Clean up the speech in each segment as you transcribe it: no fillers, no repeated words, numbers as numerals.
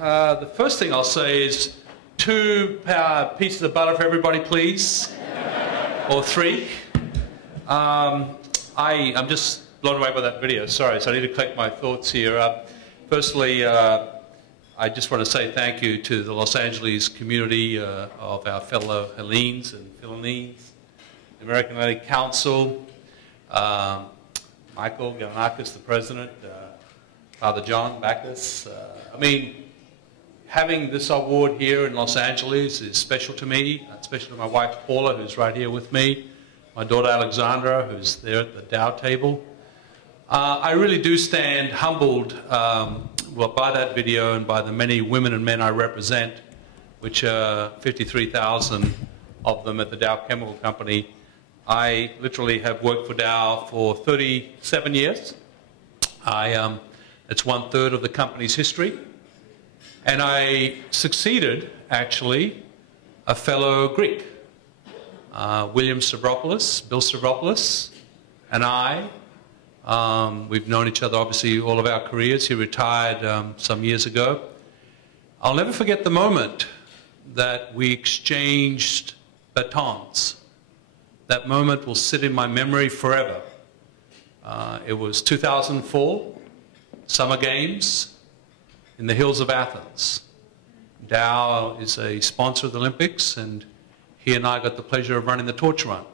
The first thing I'll say is 2 pieces of butter for everybody, please. Or 3. I'm just blown away by that video. Sorry, so I need to collect my thoughts here. Firstly, I just want to say thank you to the Los Angeles community of our fellow Hellenes and Hellenics, the American Hellenic Council, Michael Gallanakis, the president, Father John Backus. I mean, having this award here in Los Angeles is special to me, especially to my wife Paula, who's right here with me, my daughter Alexandra, who's there at the Dow table. I really do stand humbled by that video and by the many women and men I represent, which are 53,000 of them at the Dow Chemical Company. I literally have worked for Dow for 37 years. It's 1/3 of the company's history. And I succeeded, actually, a fellow Greek, William Stavropoulos, Bill Stavropoulos, and I. We've known each other, obviously, all of our careers. He retired some years ago. I'll never forget the moment that we exchanged batons. That moment will sit in my memory forever. It was 2004, Summer Games in the hills of Athens. Dow is a sponsor of the Olympics, and he and I got the pleasure of running the torch run.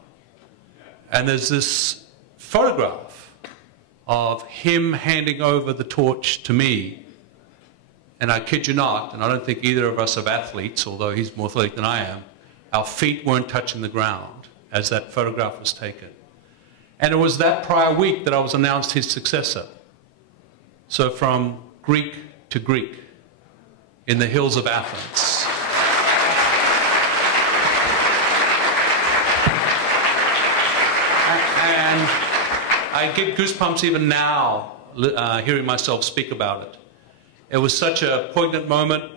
And there's this photograph of him handing over the torch to me. And I kid you not, and I don't think either of us are athletes, although he's more athletic than I am, our feet weren't touching the ground as that photograph was taken. And it was that prior week that I was announced his successor. So from Greek to Greek in the hills of Athens. And I get goosebumps even now hearing myself speak about it. It was such a poignant moment,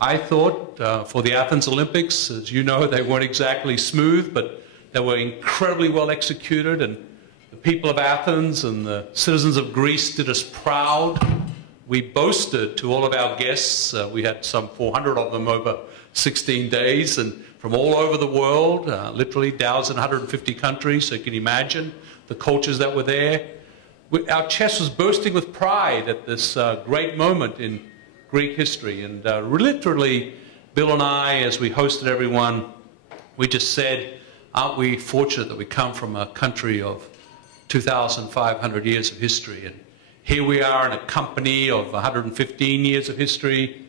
I thought, for the Athens Olympics. As you know, they weren't exactly smooth, but they were incredibly well executed, and the people of Athens and the citizens of Greece did us proud. We boasted to all of our guests, we had some 400 of them over 16 days, and from all over the world, literally Dow's in 150 countries, so you can imagine the cultures that were there. Our chest was bursting with pride at this great moment in Greek history, and literally Bill and I, as we hosted everyone, we just said, aren't we fortunate that we come from a country of 2,500 years of history, and here we are in a company of 115 years of history,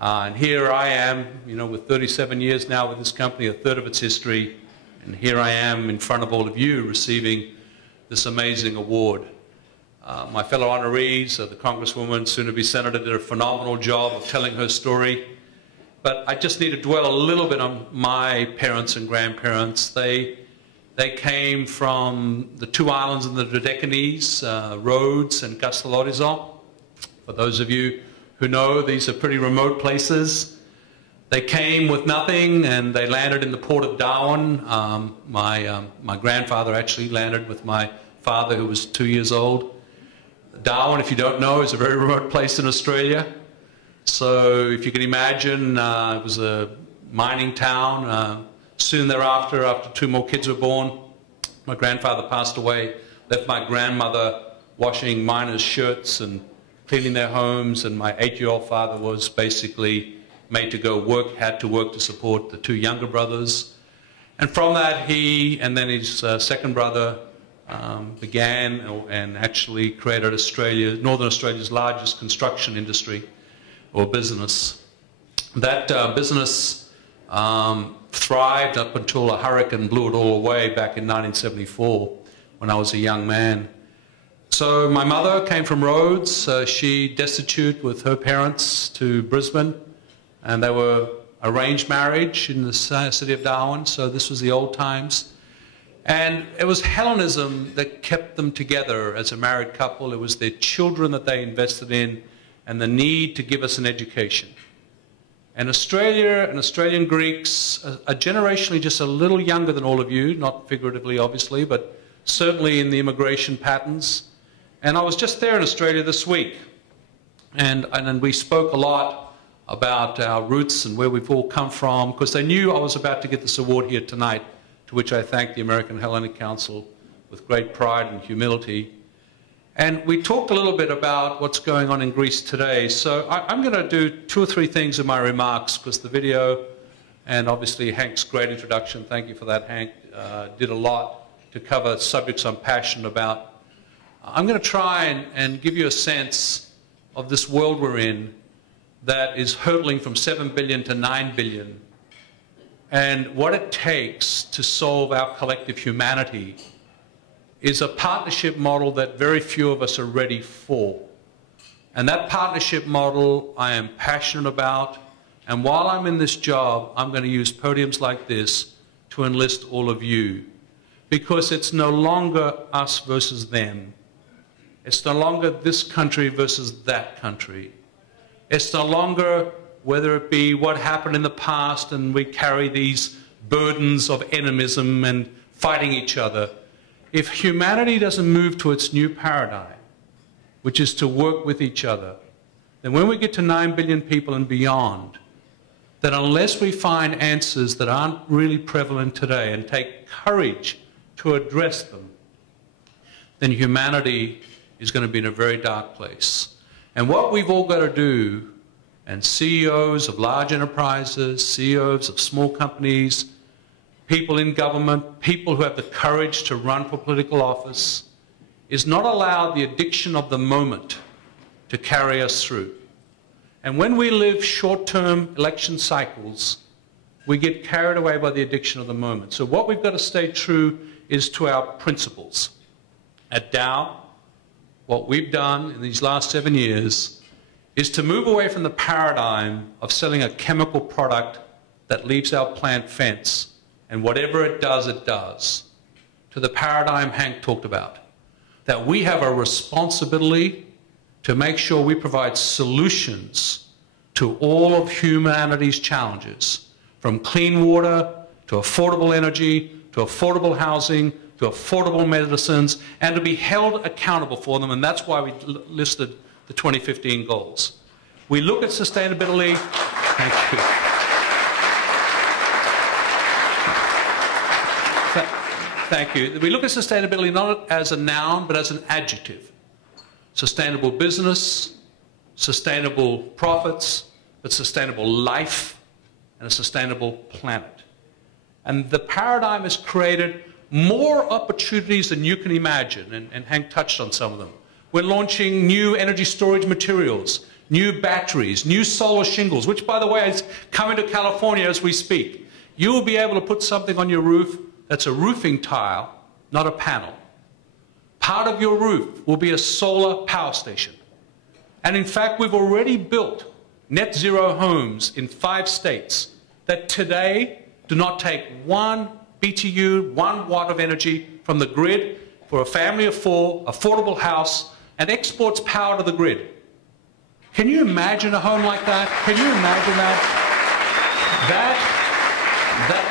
and here I am, you know, with 37 years now with this company, 1/3 of its history, and here I am in front of all of you receiving this amazing award. My fellow honorees, the Congresswoman, soon-to-be Senator, did a phenomenal job of telling her story, but I just need to dwell a little bit on my parents and grandparents. They came from the 2 islands in the Dodecanese, Rhodes and Castellorizo. For those of you who know, these are pretty remote places. They came with nothing, and they landed in the port of Darwin. My grandfather actually landed with my father, who was 2 years old. Darwin, if you don't know, is a very remote place in Australia. So if you can imagine, it was a mining town. Soon thereafter, after 2 more kids were born, my grandfather passed away, left my grandmother washing miners' shirts and cleaning their homes, and my 8-year-old father was basically made to go work, had to work to support the 2 younger brothers. And from that, he and then his second brother began and actually created Northern Australia's largest construction industry or business. That business thrived up until a hurricane blew it all away back in 1974 when I was a young man. So my mother came from Rhodes. She destitute with her parents to Brisbane, and they were arranged marriage in the city of Darwin, so this was the old times. And it was Hellenism that kept them together as a married couple. It was their children that they invested in and the need to give us an education. And Australia and Australian Greeks are generationally just a little younger than all of you, not figuratively obviously, but certainly in the immigration patterns. And I was just there in Australia this week, and we spoke a lot about our roots and where we've all come from, because they knew I was about to get this award here tonight, to which I thank the American Hellenic Council with great pride and humility. And we talked a little bit about what's going on in Greece today. So I'm going to do 2 or 3 things in my remarks, because the video and obviously Hank's great introduction, thank you for that, Hank, did a lot to cover subjects I'm passionate about. I'm going to try and give you a sense of this world we're in that is hurtling from 7 billion to 9 billion, and what it takes to solve our collective humanity is a partnership model that very few of us are ready for. And that partnership model I am passionate about, and while I'm in this job, I'm going to use podiums like this to enlist all of you, because it's no longer us versus them. It's no longer this country versus that country. It's no longer whether it be what happened in the past and we carry these burdens of enemism and fighting each other. If humanity doesn't move to its new paradigm, which is to work with each other, then when we get to 9 billion people and beyond, that unless we find answers that aren't really prevalent today and take courage to address them, then humanity is going to be in a very dark place. And what we've all got to do, and CEOs of large enterprises, CEOs of small companies, people in government, people who have the courage to run for political office, is not allow the addiction of the moment to carry us through. And when we live short-term election cycles, we get carried away by the addiction of the moment. So what we've got to stay true is to our principles. At Dow, what we've done in these last 7 years is to move away from the paradigm of selling a chemical product that leaves our plant fence, and whatever it does, to the paradigm Hank talked about, that we have a responsibility to make sure we provide solutions to all of humanity's challenges, from clean water to affordable energy, to affordable housing, to affordable medicines, and to be held accountable for them, and that's why we listed the 2015 goals. We look at sustainability. Thank you. Thank you. We look at sustainability not as a noun, but as an adjective. Sustainable business, sustainable profits, but sustainable life, and a sustainable planet. And the paradigm has created more opportunities than you can imagine, and Hank touched on some of them. We're launching new energy storage materials, new batteries, new solar shingles, which, by the way, is coming to California as we speak. You will be able to put something on your roof that's a roofing tile, not a panel. Part of your roof will be a solar power station. And in fact, we've already built net zero homes in 5 states that today do not take 1 BTU, 1 watt of energy from the grid for a family of 4, affordable house, and exports power to the grid. Can you imagine a home like that? Can you imagine that?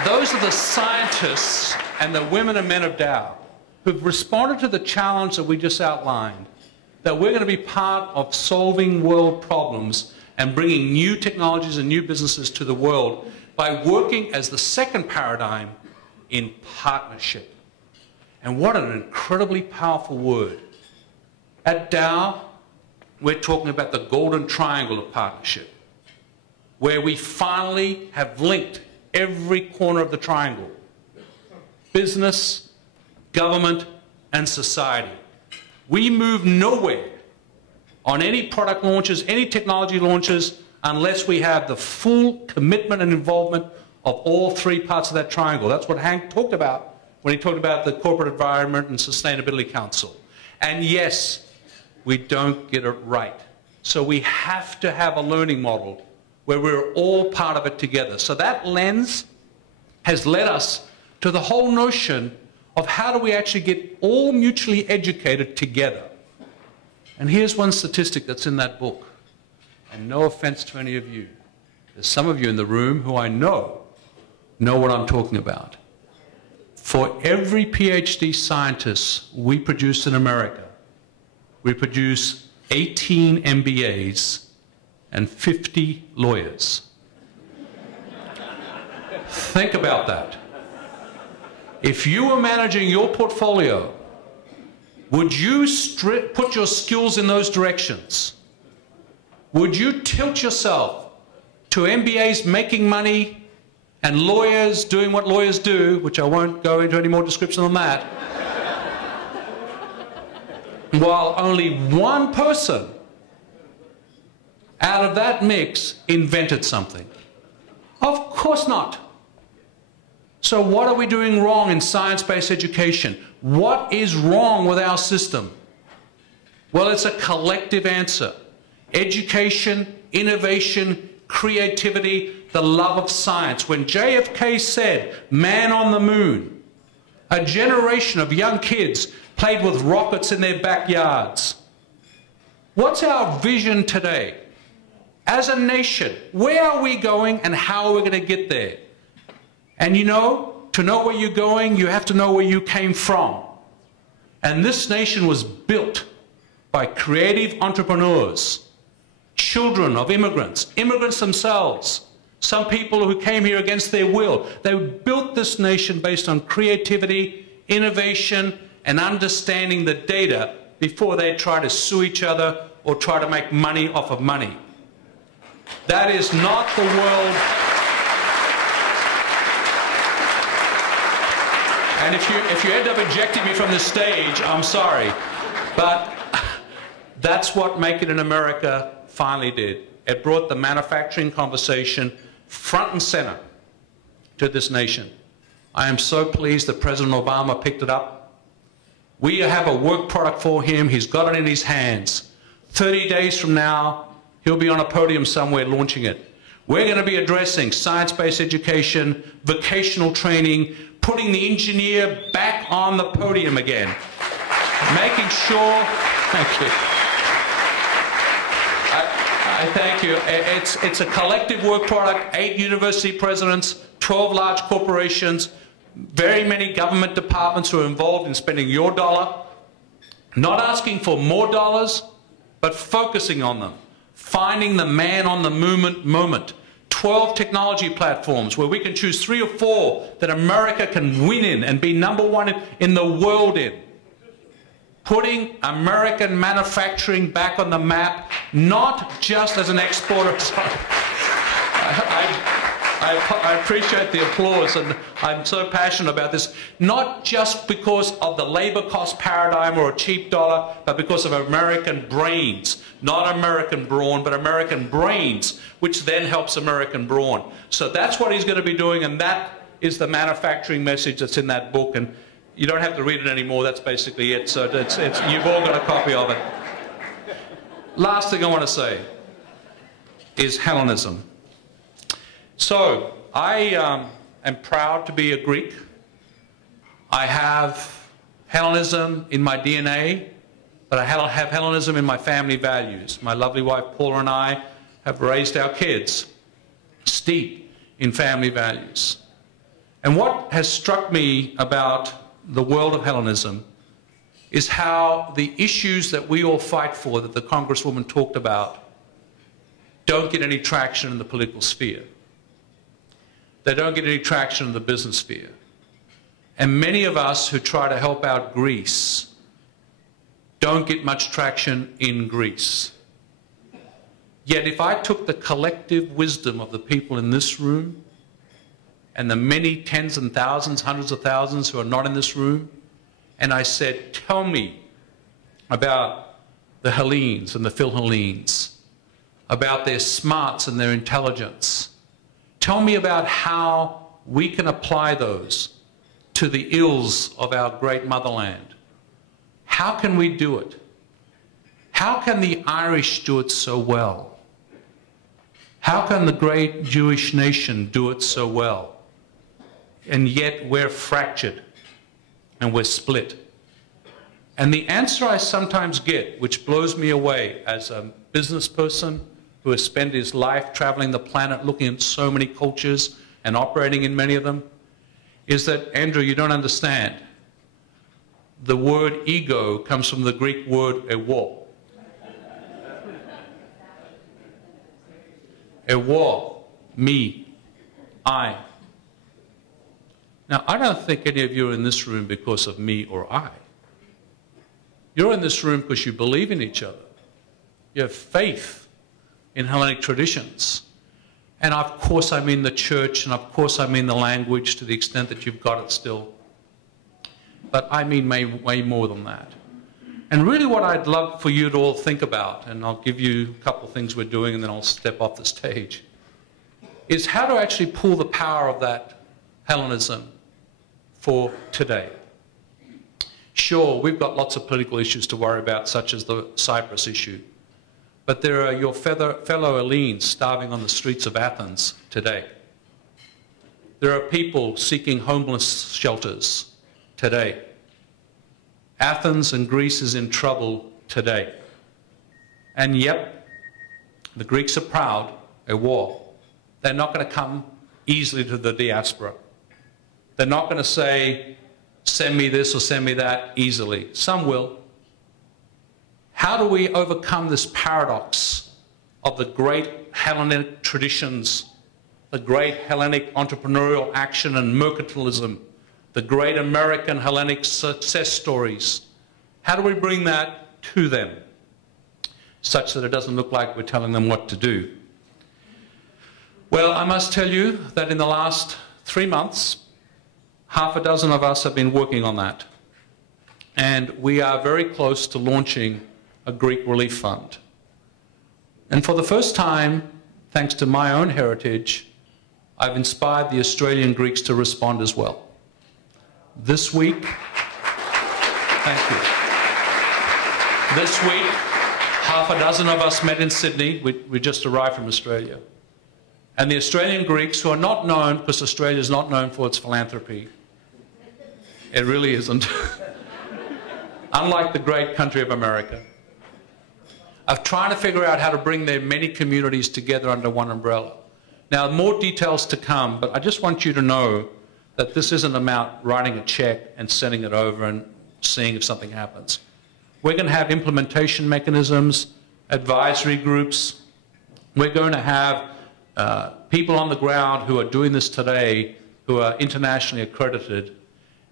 Those are the scientists and the women and men of Dow who've responded to the challenge that we just outlined, that we're going to be part of solving world problems and bringing new technologies and new businesses to the world by working as the second paradigm in partnership. And what an incredibly powerful word. At Dow, we're talking about the golden triangle of partnership, where we finally have linked every corner of the triangle: business, government, and society. We move nowhere on any product launches, any technology launches, unless we have the full commitment and involvement of all 3 parts of that triangle. That's what Hank talked about when he talked about the Corporate Environment and Sustainability Council. And yes, we don't get it right. So we have to have a learning model where we're all part of it together. So that lens has led us to the whole notion of how do we actually get all mutually educated together. And here's one statistic that's in that book. And no offense to any of you. There's some of you in the room who I know what I'm talking about. For every PhD scientist we produce in America, we produce 18 MBAs and 50 lawyers. Think about that. If you were managing your portfolio, would you put your skills in those directions? Would you tilt yourself to MBAs making money and lawyers doing what lawyers do, which I won't go into any more description than that, while only one person out of that mix invented something? Of course not. So what are we doing wrong in science-based education? What is wrong with our system? Well, it's a collective answer. Education, innovation, creativity, the love of science. When JFK said, "Man on the moon," a generation of young kids played with rockets in their backyards. What's our vision today? As a nation, where are we going and how are we going to get there? And you know, to know where you're going, you have to know where you came from. And this nation was built by creative entrepreneurs, children of immigrants, immigrants themselves, some people who came here against their will. They built this nation based on creativity, innovation, and understanding the data before they try to sue each other or try to make money off of money. That is not the world. And if you end up ejecting me from this stage, I'm sorry. But that's what Make It in America finally did. It brought the manufacturing conversation front and center to this nation. I am so pleased that President Obama picked it up. We have a work product for him. He's got it in his hands. 30 days from now, he'll be on a podium somewhere launching it. We're going to be addressing science-based education, vocational training, putting the engineer back on the podium again, making sure, thank you. I thank you. It's a collective work product, 8 university presidents, 12 large corporations, very many government departments who are involved in spending your dollar, not asking for more dollars, but focusing on them, finding the man on the moment. 12 technology platforms where we can choose 3 or 4 that America can win in and be #1 in the world in. Putting American manufacturing back on the map, not just as an exporter. Sorry. I appreciate the applause, and I'm so passionate about this, not just because of the labor cost paradigm or a cheap dollar, but because of American brains. Not American brawn, but American brains, which then helps American brawn. So that's what he's going to be doing, and that is the manufacturing message that's in that book. And you don't have to read it anymore, that's basically it. So you've all got a copy of it. Last thing I want to say is Hellenism. So I am proud to be a Greek. I have Hellenism in my DNA, but I have Hellenism in my family values. My lovely wife Paula and I have raised our kids steeped in family values. And what has struck me about the world of Hellenism is how the issues that we all fight for, that the Congresswoman talked about, don't get any traction in the political sphere. They don't get any traction in the business sphere. And many of us who try to help out Greece don't get much traction in Greece. Yet if I took the collective wisdom of the people in this room and the many tens and thousands, hundreds of thousands who are not in this room, and I said, tell me about the Hellenes and the Philhellenes, about their smarts and their intelligence. Tell me about how we can apply those to the ills of our great motherland. How can we do it? How can the Irish do it so well? How can the great Jewish nation do it so well? And yet we're fractured and we're split. And the answer I sometimes get, which blows me away as a business person who has spent his life traveling the planet looking at so many cultures and operating in many of them, is that, Andrew, you don't understand. The word ego comes from the Greek word ego. εγώ, me, I. Now, I don't think any of you are in this room because of me or I. You're in this room because you believe in each other. You have faith in Hellenic traditions. And of course I mean the church, and of course I mean the language to the extent that you've got it still. But I mean way more than that. And really what I'd love for you to all think about, and I'll give you a couple of things we're doing and then I'll step off the stage, is how to actually pull the power of that Hellenism for today. Sure, we've got lots of political issues to worry about, such as the Cyprus issue. But there are your fellow Hellenes starving on the streets of Athens today. There are people seeking homeless shelters today. Athens and Greece is in trouble today. And yet, the Greeks are proud, a war. They're not going to come easily to the diaspora. They're not going to say, send me this or send me that easily. Some will. How do we overcome this paradox of the great Hellenic traditions, the great Hellenic entrepreneurial action and mercantilism, the great American Hellenic success stories? How do we bring that to them such that it doesn't look like we're telling them what to do? Well, I must tell you that in the last 3 months, half a dozen of us have been working on that. And we are very close to launching a Greek relief fund. And for the first time, thanks to my own heritage, I've inspired the Australian Greeks to respond as well. This week, thank you. This week, half a dozen of us met in Sydney. We just arrived from Australia. And the Australian Greeks, who are not known, because Australia is not known for its philanthropy, it really isn't, unlike the great country of America, of trying to figure out how to bring their many communities together under one umbrella. Now, more details to come, but I just want you to know that this isn't about writing a check and sending it over and seeing if something happens. We're going to have implementation mechanisms, advisory groups. We're going to have people on the ground who are doing this today, who are internationally accredited.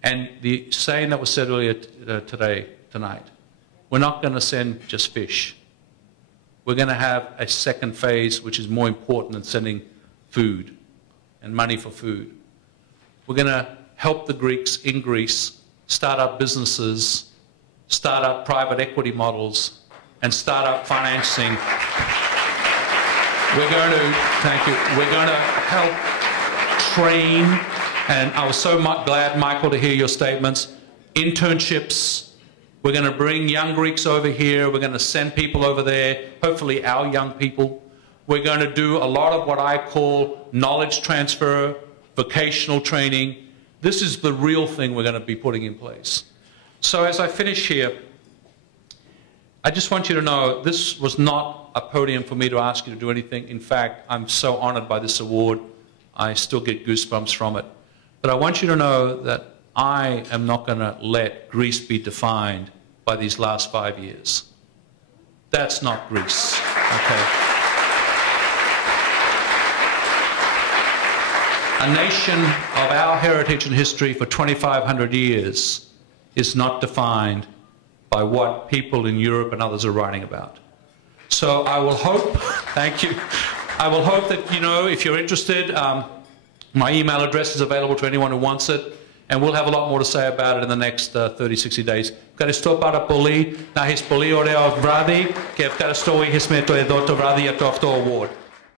And the saying that was said earlier tonight, we're not going to send just fish. We're going to have a second phase, which is more important than sending food and money for food. We're going to help the Greeks in Greece start up businesses, start up private equity models, and start up financing. We're going to, thank you, we're going to help train, and I was so glad, Michael, to hear your statements, internships. We're going to bring young Greeks over here. We're going to send people over there, hopefully our young people. We're going to do a lot of what I call knowledge transfer, vocational training. This is the real thing we're going to be putting in place. So as I finish here, I just want you to know this was not a podium for me to ask you to do anything. In fact, I'm so honored by this award. I still get goosebumps from it. But I want you to know that I am not going to let Greece be defined by these last 5 years. That's not Greece, okay? A nation of our heritage and history for 2,500 years is not defined by what people in Europe and others are writing about. So I will hope, thank you, I will hope that, you know, if you're interested, my email address is available to anyone who wants it, and we'll have a lot more to say about it in the next 30-60 days. Ευχαριστώ πάρα πολύ. Να έχεις πολύ ωραίο βράδυ και ευχαριστώ που είχες με το εδώ το βράδυ για το αυτό award.